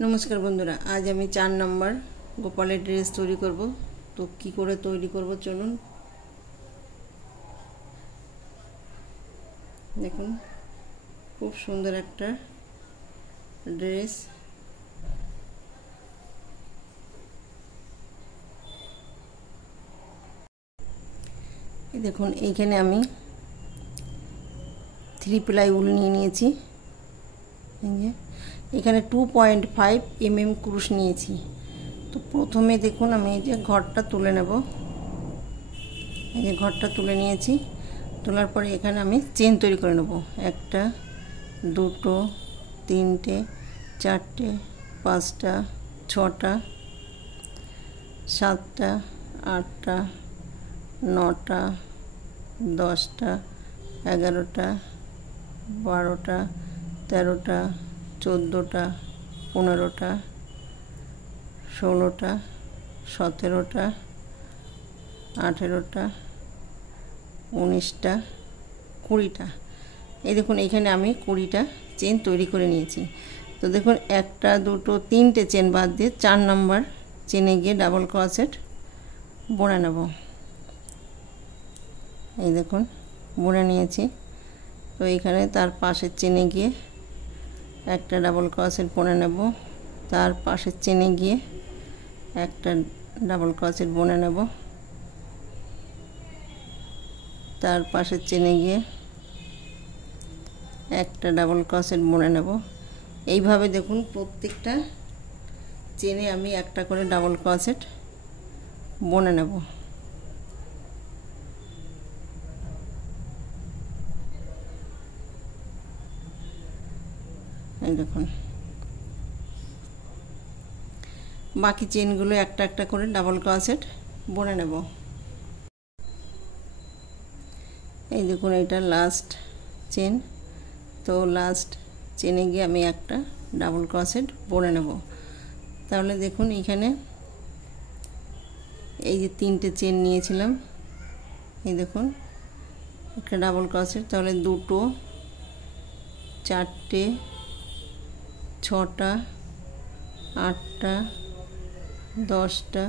नमस्कार बंधुरा आज आमी 4 नम्बर गोपालेर ड्रेस तैरी करब। तो कि करे तैरी करब चलुन देखुन खूब सुंदर एकटा ड्रेस। देखुन এইখানে আমি 3 প্লাই উল নিয়ে নিয়েছি। এখানে 2.5 mm ক্রুশ নিয়েছি। তো প্রথমে দেখুন আমি এই যে ঘরটা তুলে নেব। এই যে ঘরটা তুলে নিয়েছি। তোলার পরে এখানে আমি চেন তৈরি করে নেব। একটা দুটো তিনটে চারটে পাঁচটা ছটা সাতটা আটটা নটা দশটা 11টা 12টা 13টা 14টা 15টা 16টা 17টা 18টা 19টা 20টা। এই দেখুন এখানে আমি 20টা চেন তৈরি করে নিয়েছি। তো দেখুন একটা দুটো তিনটে চেন বাদ দিয়ে 4 নাম্বার চেনে গিয়ে ডাবল ক্রোশেট বুনে নেব। এই দেখুন বুনে নিয়েছি। তো এখানে তার পাশের চেনে গিয়ে একটা ডাবল ক্রোশেট বুনে নেব। তার পাশের চেনে গিয়ে একটা ডাবল ক্রোশেট বুনে নেব। তার পাশের চেনে গিয়ে একটা ডাবল ক্রোশেট বুনে নেব। এইভাবে দেখুন প্রত্যেকটা চেনে আমি একটা করে ডাবল ক্রোশেট বুনে নেব। এই দেখুন বাকি চেনগুলো একটা একটা করে ডাবল ক্রোশেট বুনে নেব। এই দেখুন এটা লাস্ট চেন। তো লাস্ট চেনে গিয়ে আমি একটা ডাবল ক্রোশেট বুনে নেব। তাহলে দেখুন এখানে এই যে তিনটে চেন নিয়েছিলাম। এই দেখুন একটা ডাবল ক্রোশেট, তাহলে দুটো চারটে ছটা আটটা 10টা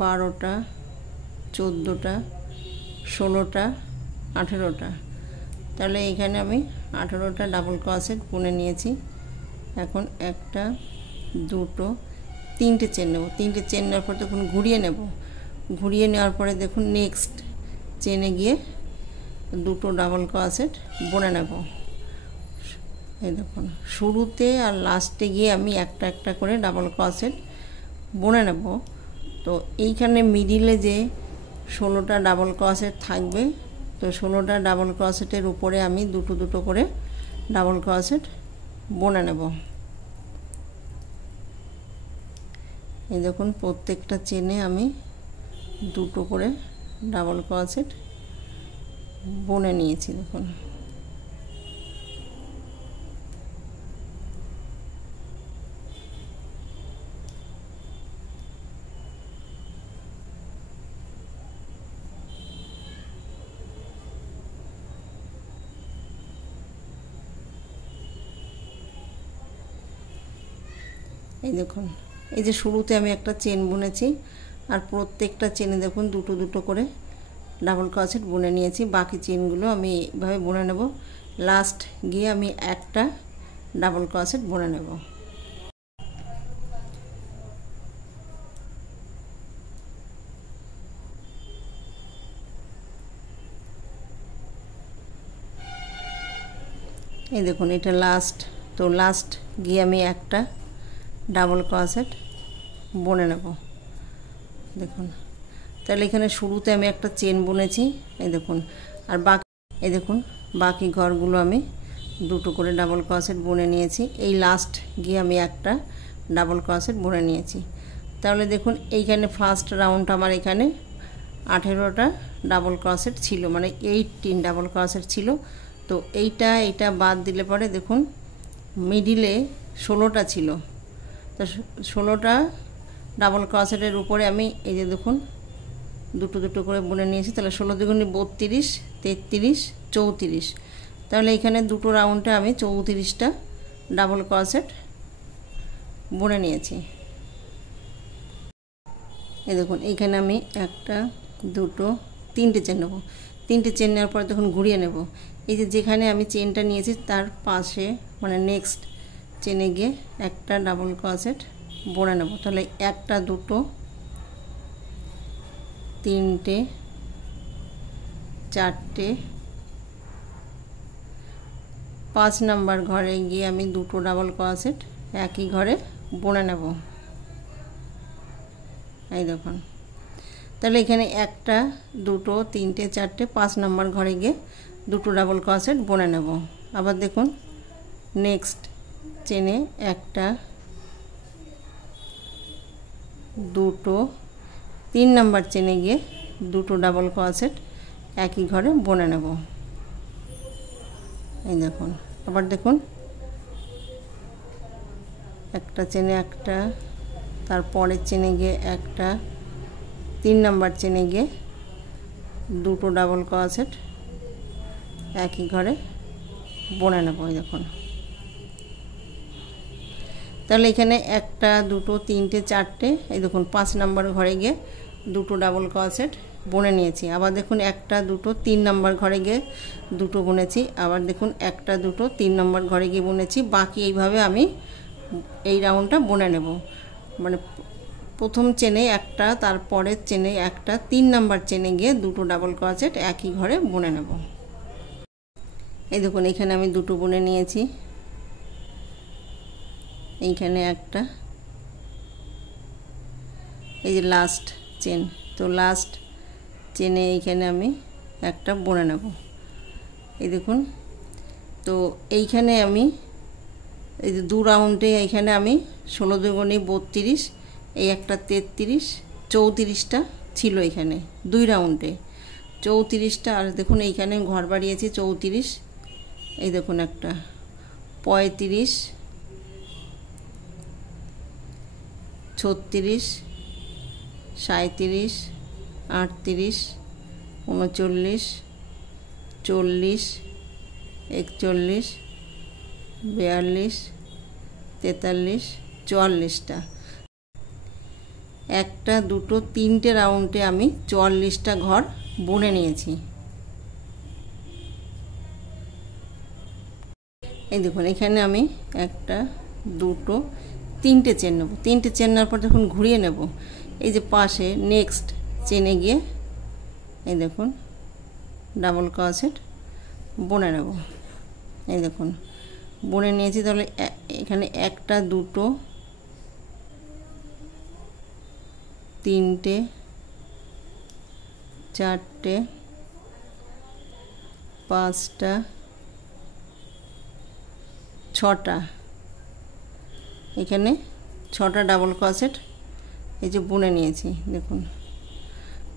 12টা 14টা 16টা 18টা। তাহলে এখানে আমি 18টা ডাবল ক্রোশেট বুনে নিয়েছি। এখন একটা দুটো তিনটে চেন নেব। তিনটে চেন নেওয়ার পর দেখুন ঘুরিয়ে নেব। ঘুরিয়ে নেওয়ার পরে দেখুন নেক্সট চেনে গিয়ে দুটো ডাবল ক্রোশেট বুনে নেব। এই দেখুন শুরুতে আর লাস্টে গিয়ে আমি একটা একটা করে ডাবল ক্রোশেট বুনে নেব। তো এইখানে মিডিলে যে 16টা ডাবল ক্রোশেট থাকবে, তো 16টা ডাবল ক্রোশেটের উপরে আমি দুটো দুটো করে ডাবল ক্রোশেট বুনে নেব। এই দেখুন প্রত্যেকটা চেনে আমি দুটো করে ডাবল ক্রোশেট বুনে নিয়েছি। দেখুন এই দেখুন এই যে শুরুতে আমি একটা চেন বুনেছি আর প্রত্যেকটা চেনে দেখুন দুটো দুটো করে ডাবল ক্রোশেট বুনে নিয়েছি। বাকি চেনগুলো আমি এইভাবে বুনে নেব। লাস্ট গিয়ে আমি একটা ডাবল ক্রোশেট বুনে নেব। এই দেখুন এটা লাস্ট। তো লাস্ট গিয়ে আমি একটা ডাবল ক্রোশেট বুনে নেব। দেখুন তাহলে এখানে শুরুতে আমি একটা চেন বুনেছি। এই দেখুন আর বাকি এই দেখুন বাকি ঘরগুলো আমি দুটো করে ডাবল ক্রোশেট বুনে নিয়েছি। এই লাস্ট গিয়ে আমি একটা ডাবল ক্রোশেট বুনে নিয়েছি। তাহলে দেখুন এইখানে ফার্স্ট রাউন্ড আমার এখানে 18টা ডাবল ক্রোশেট ছিল, মানে 18 ডাবল ক্রোশেট ছিল। তো এইটা বাদ দিলে পরে দেখুন মিডিলে 16টা ছিল। তো 16টা ডাবল ক্রোশেটের উপরে আমি এই যে দেখুন দুটো দুটো করে বুনে নিয়েছি। তাহলে 16 দুগুণে 32 33 34। তাহলে এখানে দুটো রাউন্ডে আমি 34টা ডাবল ক্রোশেট বুনে নিয়েছি। এই দেখুন এইখানে আমি একটা দুটো তিনটে চেন নেব। তিনটে চেন নেওয়ার পর দেখুন ঘুরিয়ে নেব। এই যে যেখানে আমি চেনটা নিয়েছি তার পাশে মানে নেক্সট চেনে গিয়ে একটা ডাবল ক্রোশেট বুনে নেব। তাহলে একটা দুটো তিনটে চারটে 5 নাম্বার ঘরে গিয়ে আমি দুটো ডাবল ক্রোশেট একই ঘরে বুনে নেব। এই দেখুন তাহলে এখানে একটা দুটো তিনটে চারটে 5 নাম্বার ঘরে গিয়ে দুটো ডাবল ক্রোশেট বুনে নেব। আবার দেখুন নেক্সট চেনে একটা দুটো 3 নাম্বার চেনে গিয়ে দুটো ডাবল ক্রোশেট একই ঘরে বুনে নেব। এই দেখুন আবার দেখুন একটা চেনে একটা, তারপরের চেনে গিয়ে একটা, 3 নাম্বার চেনে গিয়ে দুটো ডাবল ক্রোশেট একই ঘরে বুনে নেব। এই দেখুন তাহলে এখানে একটা দুটো তিনটে চারটে এই দেখুন 5 নাম্বার ঘরে গিয়ে দুটো ডাবল ক্রোশেট বুনে নিয়েছি। আবার দেখুন একটা দুটো 3 নাম্বার ঘরে গিয়ে দুটো বুনেছি। আবার দেখুন একটা দুটো 3 নাম্বার ঘরে গিয়ে বুনেছি। বাকি এইভাবে আমি এই রাউন্ডটা বুনে নেব। মানে প্রথম চেনে একটা, তারপরের চেনে একটা, 3 নাম্বার চেনে গিয়ে দুটো ডাবল ক্রোশেট একই ঘরে বুনে নেব। এই দেখুন এখানে আমি দুটো বুনে নিয়েছি। এইখানে একটা, এই যে লাস্ট চেন, তো লাস্ট চেনে এইখানে আমি একটা বুনে নেব। এই দেখুন তো এইখানে আমি এই যে 2 রাউন্ডে এইখানে আমি 16 দুগুণে 32, এই একটা 33, 34টা ছিল এখানে 2 রাউন্ডে 34টা। আর দেখুন এইখানে ঘর বাড়িয়েছি 34, এই দেখুন একটা 35, 36, 37, 38, 39, 40, 41, 42, 43, 44টা। একটা দুটো তিনটে রাউন্ডে আমি 44টা ঘর বুনে নিয়েছি। এই দেখুন এখানে আমি একটা দুটো তিনটে চেন নেব। তিনটে চেন নেওয়ার পর যখন ঘুরিয়ে নেব এই যে পাশে নেক্সট চেনে গিয়ে এই দেখুন ডাবল ক্রোশেট বুনে নেব। এই দেখুন বুনে নিয়েছি। তাহলে এখানে একটা দুটো তিনটে চারটে পাঁচটা ছটা, এখানে 6টা ডাবল ক্রোশেট এই যে বুনে নিয়েছি দেখুন।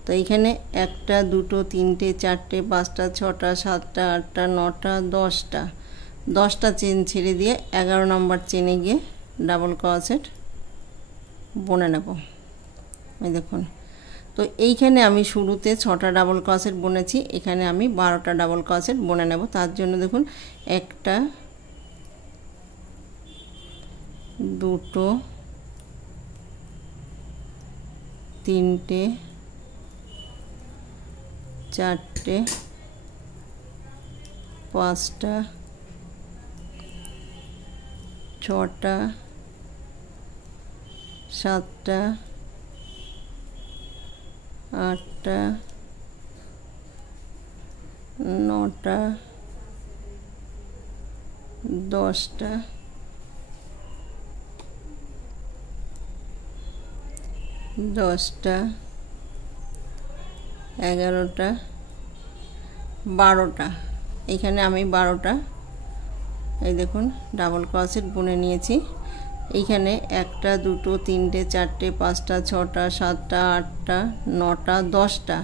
তো এইখানে একটা দুটো তিনটে চারটে পাঁচটা ছটা সাতটা আটটা নটা 10টা চেন ছেড়ে দিয়ে 11 নম্বর চেনে গিয়ে ডাবল ক্রোশেট বুনে নেব। এই দেখুন তো এইখানে আমি শুরুতে 6টা ডাবল ক্রোশেট বুনেছি, এখানে আমি 12টা ডাবল ক্রোশেট বুনে নেব। তার জন্য দেখুন একটা দুটো তিনটে চারটে পাঁচটা ছটা সাতটা আটটা নটা 10টা 11টা 12টা, এখানে আমি 12টা এই দেখুন ডাবল ক্রোশেট বুনে নিয়েছি। এইখানে একটা দুটো তিনটে চারটে পাঁচটা ছটা সাতটা আটটা নটা 10টা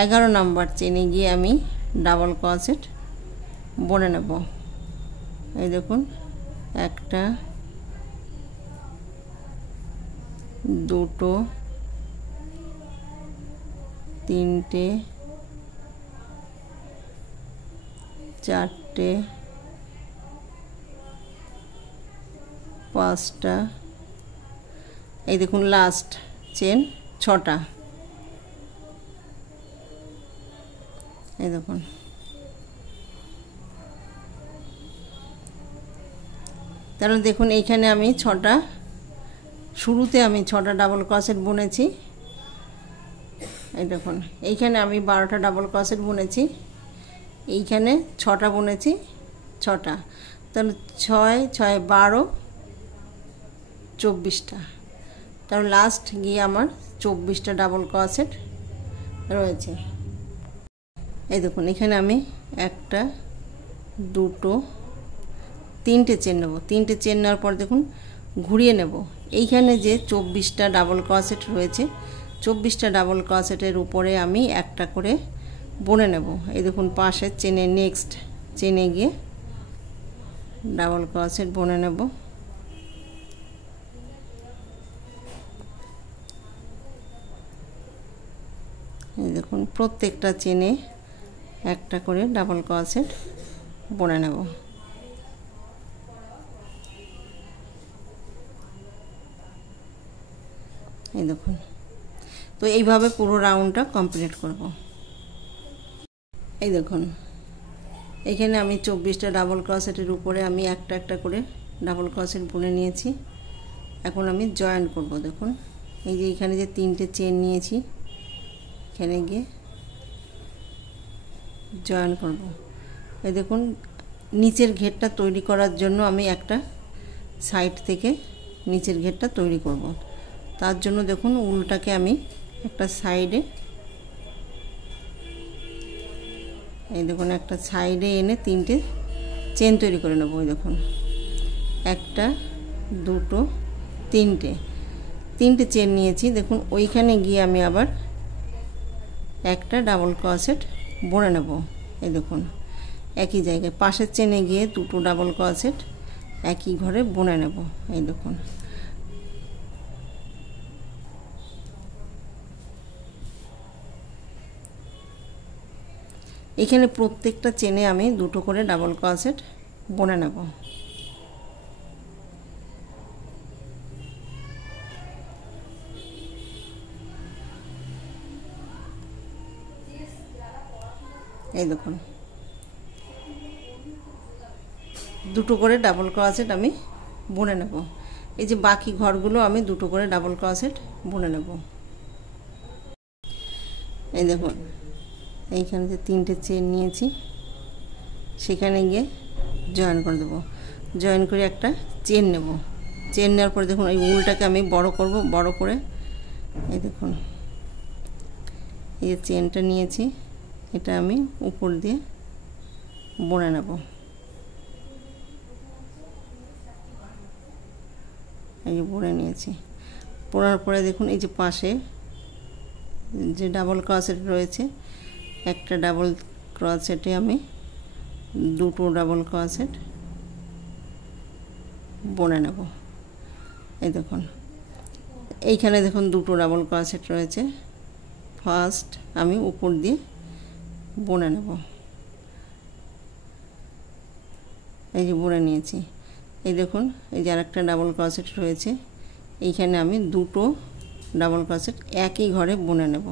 11 নম্বর চেনে গিয়ে আমি ডাবল ক্রোশেট বুনে নেব। এই দেখুন একটা দুটো তিনটে চারটে পাঁচটা এই দেখুন লাস্ট চেন 6টা, এই দেখুন। তাহলে দেখুন এইখানে আমি 6টা, শুরুতে আমি 6টা ডাবল ক্রোশেট বুনেছি। এই দেখুন এইখানে আমি 12টা ডাবল ক্রোশেট বুনেছি, এইখানে 6টা বুনেছি, 6টা। তাহলে 6 6 12 24টা। তাহলে লাস্ট গিয়ে আমার 24টা ডাবল ক্রোশেট রয়েছে। এই দেখুন এখানে আমি 1টা 2টো 3টে চেন নেব। 3টে চেন নেওয়ার পর দেখুন ঘুরিয়ে নেব। এইখানে যে 24টা ডাবল ক্রোশেট রয়েছে, 24টা ডাবল ক্রোশেটের উপরে আমি একটা করে বুনে নেব। এই দেখুন পাশের চেনে নেক্সট চেনে গিয়ে ডাবল ক্রোশেট বুনে নেব। এই দেখুন প্রত্যেকটা চেনে একটা করে ডাবল ক্রোশেট বুনে নেব। এই দেখুন, তো এইভাবে পুরো রাউন্ডটা কমপ্লিট করব। এই দেখুন এখানে আমি 24টা ডাবল ক্রোশেটের উপরে আমি একটা একটা করে ডাবল ক্রোশেট বুনে নিয়েছি। এখন আমি জয়েন করব। দেখুন এই যে এখানে যে 3টে চেন নিয়েছি, এখানে গিয়ে জয়েন করব। এই দেখুন নিচের ঘেরটা তৈরি করার জন্য আমি একটা সাইড থেকে নিচের ঘেরটা তৈরি করব। তার জন্য দেখুন উলটাকে আমি একটা সাইডে, এই দেখুন একটা সাইডে এনে 3টে চেন তৈরি করে নেব। ওই দেখুন 1টা 2টো 3টে চেন নিয়েছি। দেখুন ওইখানে গিয়ে আমি আবার একটা ডাবল ক্রোশেট বুনে নেব। এই দেখুন একই জায়গায় পাশের চেনে গিয়ে 2টো ডাবল ক্রোশেট একই ঘরে বুনে নেব। এই দেখুন এখানে প্রত্যেকটা চেনে আমি 2টো করে ডাবল ক্রোশেট বুনে নেব। এই দেখুন 2টো করে ডাবল ক্রোশেট আমি বুনে নেব। এই যে বাকি ঘরগুলো আমি 2টো করে ডাবল ক্রোশেট বুনে নেব। এই দেখুন এইখানে যে 3টে চেন নিয়েছি, সেখানে গিয়ে জয়েন করে দেব। জয়েন করে একটা চেন নেব। চেন নেওয়ার পরে দেখুন এই উলটাকে আমি বড় করব। বড় করে এই দেখুন এই যে চেনটা নিয়েছি, এটা আমি উপর দিয়ে বুনে নেব। এই যে বুনে নিয়েছি। বোনার পরে দেখুন এই যে পাশে যে ডাবল ক্রোশেট রয়েছে, একটা ডাবল ক্রোশেটে আমি 2টো ডাবল ক্রোশেট বুনে নেব। এই দেখুন এইখানে দেখুন 2টো ডাবল ক্রোশেট রয়েছে। ফার্স্ট আমি উপর দিয়ে বুনে নেব। এই যে বুনে নিয়েছি। এই দেখুন এই যে আরেকটা ডাবল ক্রোশেট রয়েছে, এইখানে আমি 2টো ডাবল ক্রোশেট একই ঘরে বুনে নেব।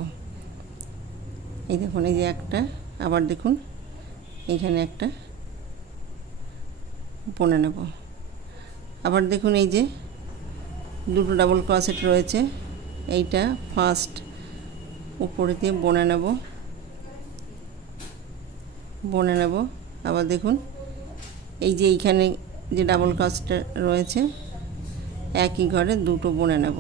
এই দেখুন এই যে একটা, আবার দেখুন এইখানে একটা বুনে নেব। আবার দেখুন এই যে 2টো ডাবল ক্রোশেট রয়েছে, এইটা ফার্স্ট উপরে দিয়ে বুনে নেব। আবার দেখুন এই যে এইখানে যে ডাবল ক্রোশেট রয়েছে, একই ঘরে 2টো বুনে নেব।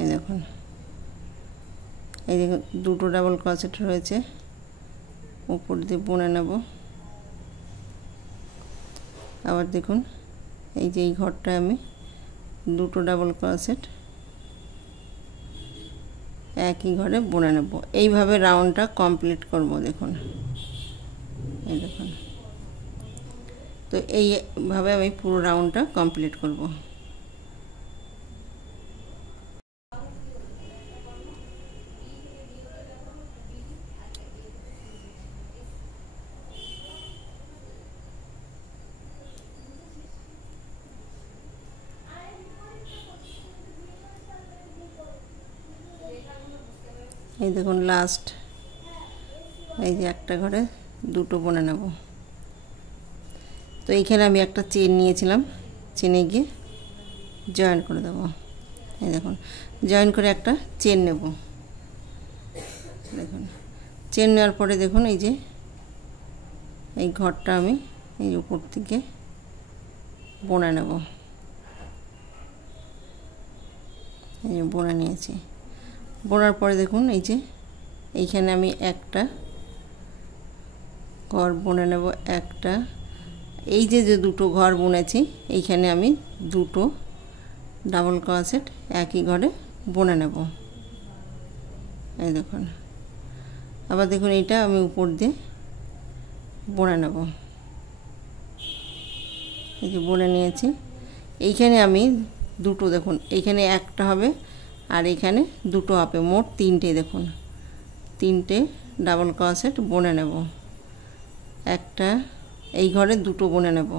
এই দেখুন এই দেখুন 2টো ডাবল ক্রোশেট রয়েছে, উপর দিয়ে বুনে নেব। আবার দেখুন এই যে এই ঘরটায় আমি 2টো ডাবল ক্রোশেট একই ঘরে বুনে নেব। এইভাবে রাউন্ডটা কমপ্লিট করব। দেখুন এই দেখুন, তো এইভাবে আমি পুরো রাউন্ডটা কমপ্লিট করব। এই দেখুন লাস্ট এই যে একটা ঘরে দুটো বুনে নেব। তো এইখানে আমি একটা চেন নিয়েছিলাম, চেনে গিয়ে জয়েন করে দেব। এই দেখুন জয়েন করে একটা চেন নেব। দেখুন চেন নেওয়ার পরে দেখুন এই যে এই ঘরটা আমি এই উপর থেকে বুনে নেব। এই যে বুনে নিয়েছি। বোনার পরে দেখুন এই যে এইখানে আমি একটা ঘর বুনে নেব। একটা এই যে যে দুটো ঘর বুনেছি এইখানে আমি দুটো ডাবল ক্রোশেট একই ঘরে বুনে নেব। এই দেখুন আবার দেখুন এইটা আমি উপর দিয়ে বুনে নেব। এই যে বুনে নিয়েছি। এইখানে আমি দুটো দেখুন এইখানে একটা হবে আর এইখানে দুটো হবে, মোট তিনটে। দেখুন তিনটে ডাবল ক্রোশেট বুনে নেব। একটা এই ঘরে দুটো বুনে নেব।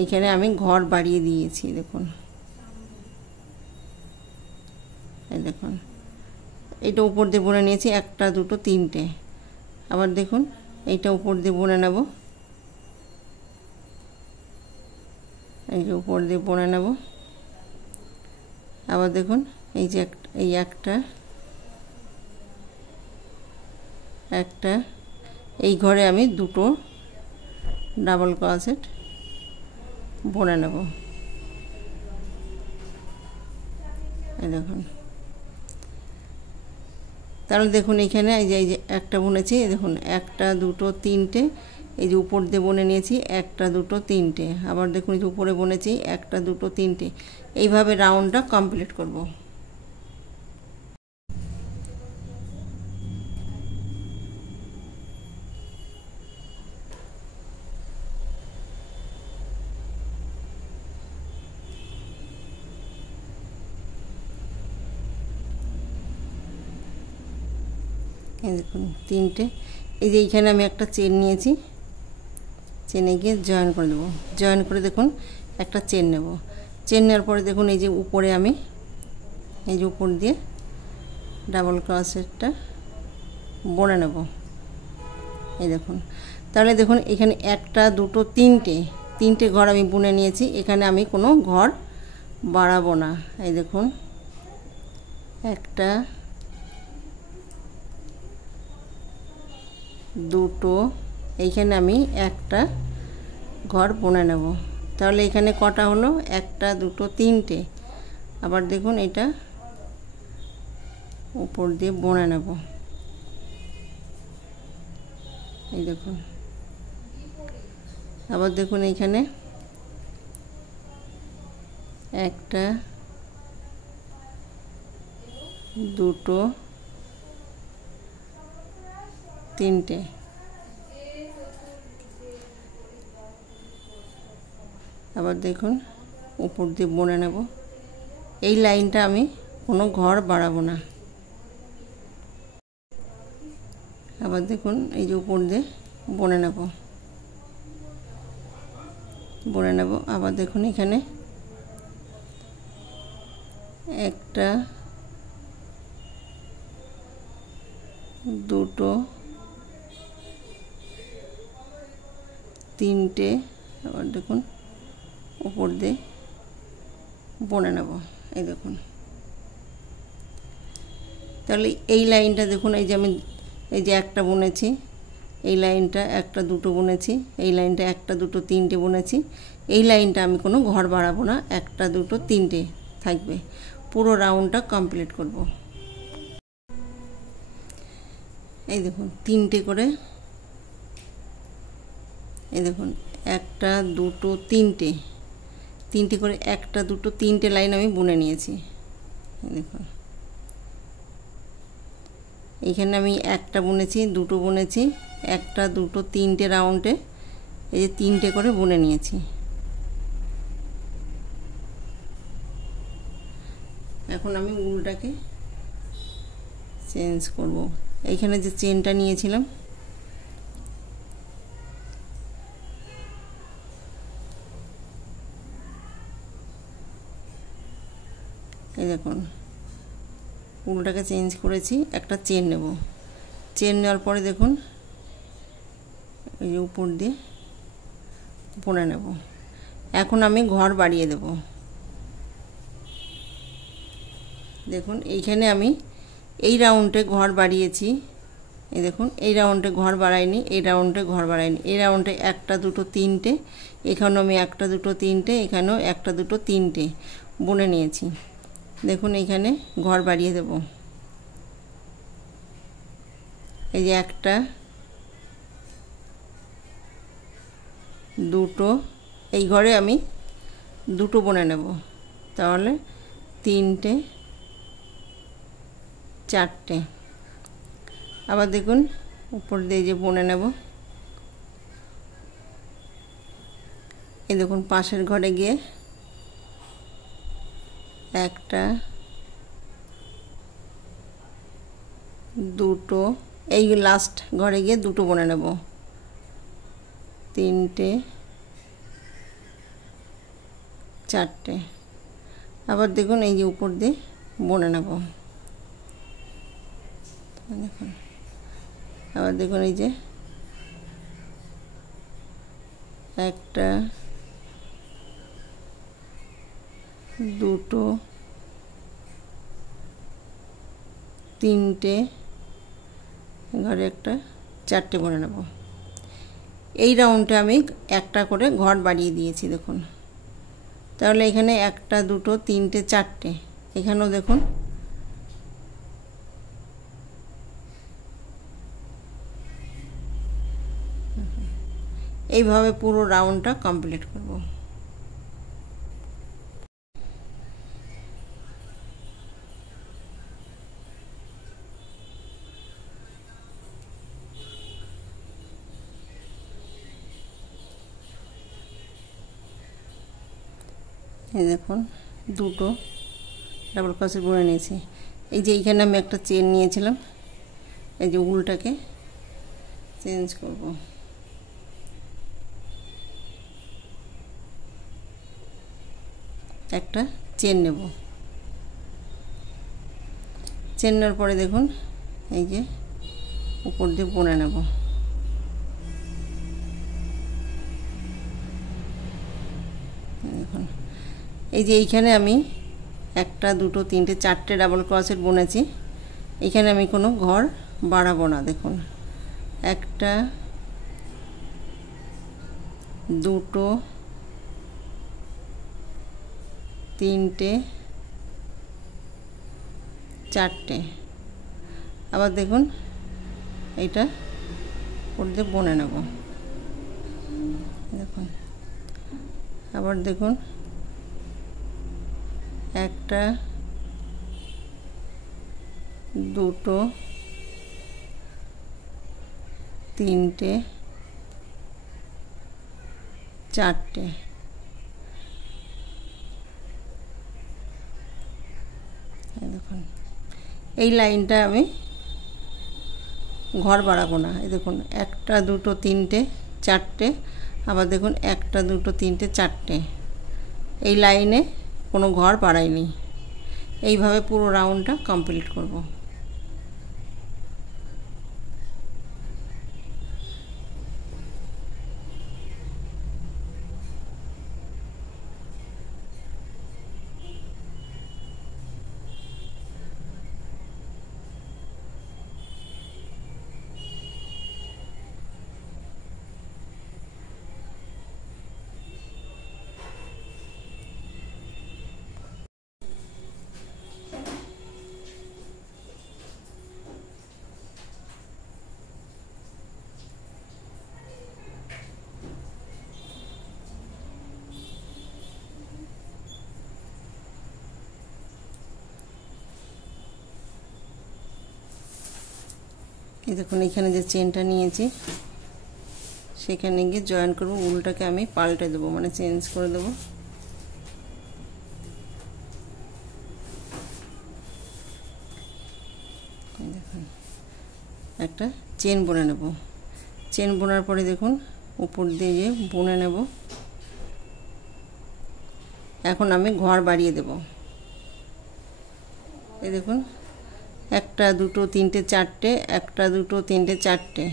এইখানে আমি ঘর বাড়িয়ে দিয়েছি দেখুন। এই দেখুন এইটা উপর দিয়ে বুনে নিয়েছি, একটা দুটো তিনটে। আবার দেখুন এইটা উপর দিয়ে বুনে নেব। এই যে উপর দিয়ে বুনে নেব। আবার দেখুন এই যে এই একটা এই ঘরে আমি দুটো ডাবল ক্রোশেট বুনে নেব। এই দেখুন তাহলে দেখুন এইখানে এই যে একটা বুনেছি, দেখুন একটা দুটো তিনটে, এই যে উপর দিয়ে বুনে নিয়েছি একটা দুটো তিনটে। আবার দেখুন এই যে উপরে বুনেছি একটা দুটো তিনটে। এইভাবে রাউন্ডটা কমপ্লিট করব। এই দেখুন তিনটে। এই যে এইখানে আমি একটা চেন নিয়েছি, চেনে গিয়ে জয়েন করে দেবো। জয়েন করে দেখুন একটা চেন নেব। চেন নেওয়ার পরে দেখুন এই যে উপরে আমি এই যে উপর দিয়ে ডাবল ক্রোশেটটা বুনে নেব। এই দেখুন তাহলে দেখুন এখানে একটা দুটো তিনটে ঘর আমি বুনে নিয়েছি। এখানে আমি কোনো ঘর বাড়াবো না। এই দেখুন একটা দুটো, এইখানে আমি একটা ঘর বুনে নেব। তাহলে এখানে কটা হলো? একটা দুটো তিনটে। আবার দেখুন এটা উপর দিয়ে বুনে নেব। এই দেখুন আবার দেখুন এইখানে একটা দুটো তিনটে। আবার দেখুন উপর দিয়ে বুনে নেব। এই লাইনটা আমি কোনো ঘর বাড়াবো না। আবার দেখুন এই যে উপর দিয়ে বুনে নেব। আবার দেখুন এখানে একটা দুটো তিনটে। আবার দেখুন উপর দিয়ে বুনে নেব। এই দেখুন তাহলে এই লাইনটা দেখুন এই যে আমি এই যে একটা বুনেছি, এই লাইনটা একটা দুটো বুনেছি, এই লাইনটা একটা দুটো তিনটে বুনেছি। এই লাইনটা আমি কোনো ঘর বাড়াবো না, একটা দুটো তিনটে থাকবে। পুরো রাউন্ডটা কমপ্লিট করব। এই দেখুন তিনটে করে, এই দেখুন একটা দুটো তিনটে করে একটা দুটো তিনটে লাইন আমি বুনে নিয়েছি। দেখুন এইখানে আমি একটা বুনেছি, দুটো বুনেছি, একটা দুটো তিনটে রাউন্ডে এই যে তিনটে করে বুনে নিয়েছি। এখন আমি উলটাকে চেঞ্জ করব। এইখানে যে চেনটা নিয়েছিলাম এই দেখুন উলটাকে চেঞ্জ করেছি, একটা চেন নেব। চেন নেওয়ার পরে দেখুন এই যে উপর দিয়ে বুনে নেব। এখন আমি ঘর বাড়িয়ে দেব। দেখুন এইখানে আমি এই রাউন্ডে ঘর বাড়িয়েছি, এই দেখুন এই রাউন্ডে ঘর বাড়াইনি, এই রাউন্ডে ঘর বাড়াইনি, এই রাউন্ডে একটা দুটো তিনটে, এখানেও আমি একটা দুটো তিনটে, এখানেও একটা দুটো তিনটে বুনে নিয়েছি। দেখুন এইখানে ঘর বাড়িয়ে দেব। এই যে একটা দুটো, এই ঘরে আমি দুটো বুনে নেব, তাহলে তিনটে চারটে। আবার দেখুন উপর দিয়ে যে বুনে নেব। এই দেখুন পাশের ঘরে গিয়ে একটা দুটো, এই লাস্ট ঘরে গিয়ে দুটো বুনে নেব, তিনটে চারটে। আবার দেখুন এই যে উপর দিয়ে বুনে নেব। দেখুন আবার দেখুন এই যে একটা দুটো তিনটে, ঘরে একটা চারটে বুনে নেব। এই রাউন্ডে আমি একটা করে ঘর বাড়িয়ে দিয়েছি দেখুন। তাহলে এখানে একটা দুটো তিনটে চারটে, এখানেও দেখুন এইভাবে পুরো রাউন্ডটা কমপ্লিট করব। এই দেখুন দুটো ডাবল ক্রোশেট বুনে নিয়েছি। এই যে এইখানে আমি একটা চেন নিয়েছিলাম, এই যে উলটাকে চেঞ্জ করব। একটা চেন নেব, চেন নেওয়ার পরে দেখুন এই যে উপর দিয়ে বুনে নেব। দেখুন এই যে এইখানে আমি একটা দুটো তিনটে চারটে ডাবল ক্রোশেট বুনেছি, এখানে আমি কোনো ঘর বাড়াবো না। দেখুন একটা দুটো তিনটে চারটে। আবার দেখুন এইটা উপর দিয়ে বুনে নেব। দেখুন আবার দেখুন একটা দুটো তিনটে চারটে। দেখুন এই লাইনটা আমি ঘর বাড়াবো না। এই দেখুন একটা দুটো তিনটে চারটে, আবার দেখুন একটা দুটো তিনটে চারটে, এই লাইনে কোনো ঘর বাড়াইনি। এইভাবে পুরো রাউন্ডটা কমপ্লিট করব। এই দেখুন এখানে যে চেনটা নিয়েছি সেখানে গিয়ে জয়েন করব। উলটাকে আমি পাল্টে দেবো, মানে চেঞ্জ করে দেবো। দেখুন একটা চেন বুনে নেব। চেন বোনার পরে দেখুন উপর দিয়ে বুনে নেব। এখন আমি ঘর বাড়িয়ে দেব। এই দেখুন একটা দুটো তিনটে চারটে, একটা দুটো তিনটে চারটে।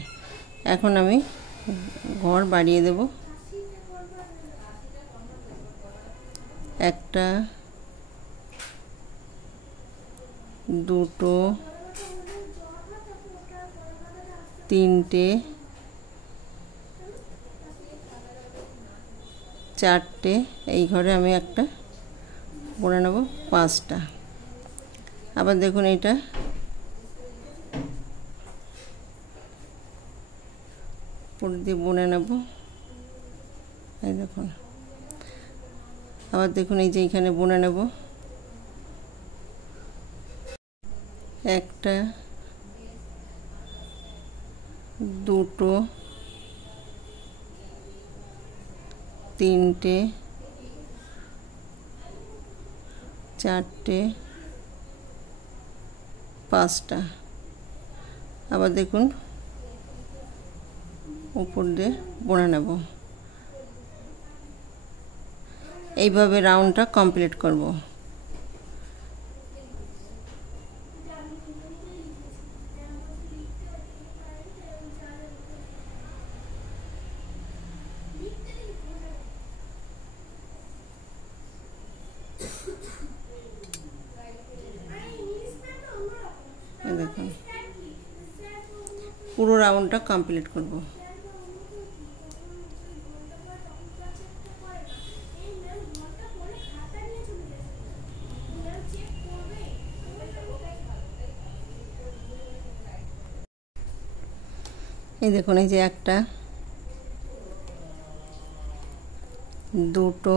এখন আমি ঘর বাড়িয়ে দেব। একটা দুটো তিনটে চারটে, এই ঘরে আমি একটা বুনে নেব 5টা। আবার দেখুন এটা উপর দিয়ে বুনে নেব। এই দেখুন, আবার দেখুন এই যে এইখানে বুনে নেব। একটা দুটো তিনটে চারটে 5টা। আবার দেখুন উপর দিয়ে বুনে নেব। এইভাবে রাউন্ডটা কমপ্লিট করব। দেখুন পুরো রাউন্ডটা কমপ্লিট করব। এই দেখুন এই যে একটা দুটো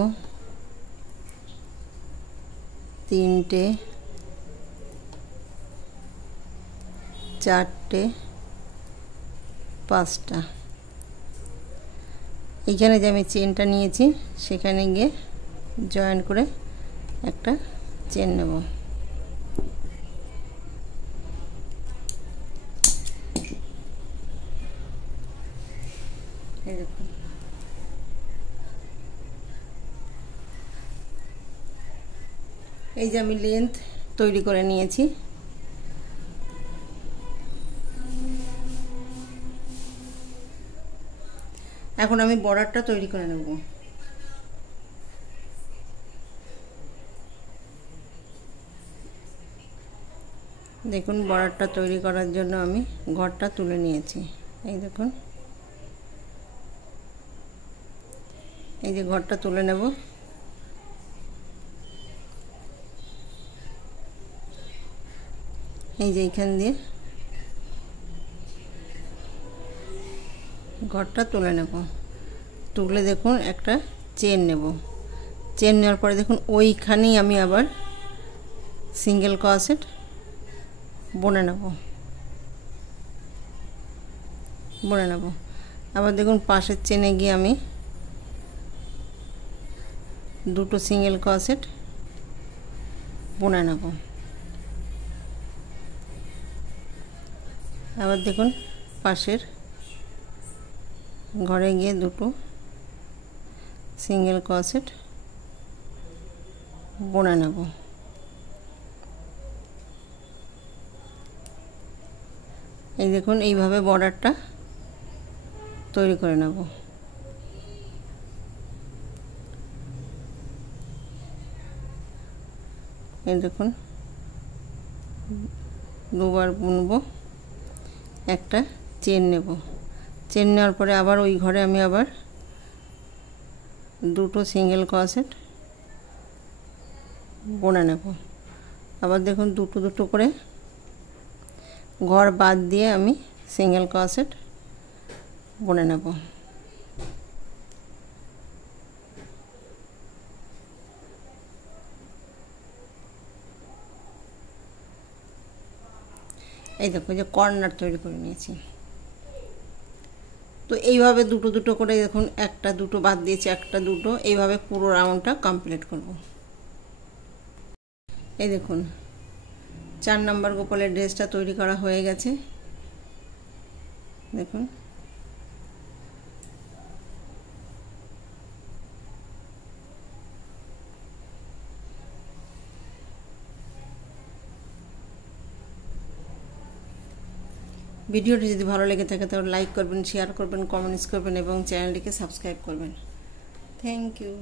তিনটে চারটে 5টা। এইখানে যে আমি চেনটা নিয়েছি সেখানে গিয়ে জয়েন করে একটা চেন নেব। এই দেখুন এই যে আমি লেন্থ তৈরি করে নিয়েছি। এখন আমি বর্ডারটা তৈরি করে নেব। দেখুন বর্ডারটা তৈরি করার জন্য আমি ঘরটা তুলে নিয়েছি। এই দেখুন এই যে ঘরটা তুলে নেব। এই যে এইখান দিয়ে ঘরটা তুলে নেব। তুলে দেখুন একটা চেন নেব। চেন নেওয়ার পরে দেখুন ওইখানেই আমি আবার সিঙ্গেল ক্রোশেট বুনে নেব। আবার দেখুন পাশের চেনে গিয়ে আমি দুটো সিঙ্গেল ক্রোশেট বুনে নেব। আবার দেখুন পাশের ঘরে গিয়ে দুটো সিঙ্গেল ক্রোশেট বুনে নেব। এই দেখুন এইভাবে বর্ডারটা তৈরি করে নেব। এই দেখুন দুবার বুনবো, একটা চেন নেব। চেন নেওয়ার পরে আবার ওই ঘরে আমি আবার দুটো সিঙ্গেল ক্রোশেট বুনে নেব। আবার দেখুন দুটো দুটো করে ঘর বাদ দিয়ে আমি সিঙ্গেল ক্রোশেট বুনে নেব। এই দেখো যে কর্নার তৈরি করে নিয়েছি। তো এইভাবে দুটো দুটো করে দেখুন একটা দুটো বাদ দিয়েছি, একটা দুটো, এইভাবে পুরো রাউন্ডটা কমপ্লিট করব। এই দেখুন 4 নম্বর গোপালের ড্রেসটা তৈরি করা হয়ে গেছে। দেখুন ভিডিওটি যদি ভালো লেগে থাকে তাহলে লাইক করবেন, শেয়ার করবেন, কমেন্টস করবেন এবং চ্যানেলটিকে সাবস্ক্রাইব করবেন। Thank you.